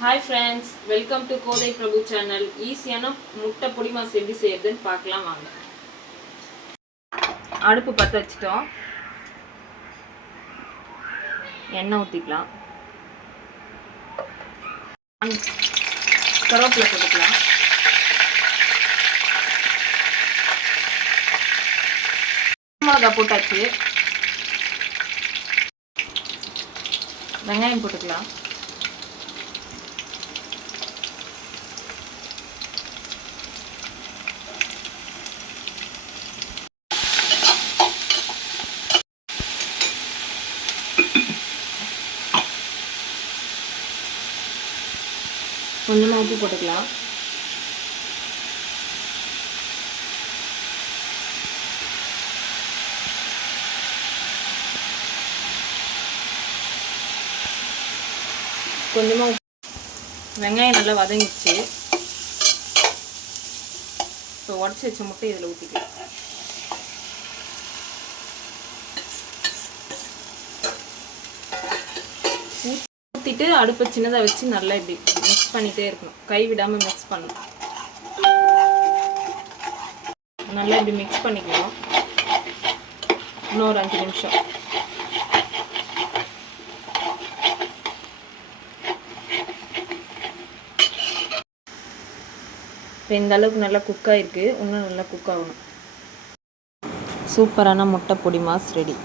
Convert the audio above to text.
Hi friends welcome to Kothai Prabhu channel ஈஸியான முட்டை பொடி மாஸ் எப்படி செய்யறதுன்னு பார்க்கலாம் வாங்க. அடுப்பு பற்ற வச்சிட்டோம். எண்ணெய் ஊற்றிக்கலாம் கருவேப்பிலை போட்டுக்கலாம். மிளகா போட்டாச்சு. வெங்காயம் போட்டுக்கலாம். கொஞ்சமாக உப்பு போட்டுக்கலாம். கொஞ்சமாக வெங்காயம் நல்லா வதங்கிச்சு இப்போ உடச்சி வச்ச முட்டை இதில் ஊற்றிக்கலாம் ஊற்றிட்டு அடுப்பை சின்னதாக வச்சு நல்லா இப்படி மிக்ஸ் பண்ணிகிட்டே இருக்கணும். கை விடாமல் மிக்ஸ் பண்ணணும். நல்லா இப்படி மிக்ஸ் பண்ணிக்கலாம் இன்னொரு அஞ்சு நிமிஷம். இப்போ இந்த அளவுக்கு நல்லா குக் ஆகிருக்கு இன்னும் நல்லா குக் ஆகணும். சூப்பரான முட்டை பொடி மாஸ் ரெடி.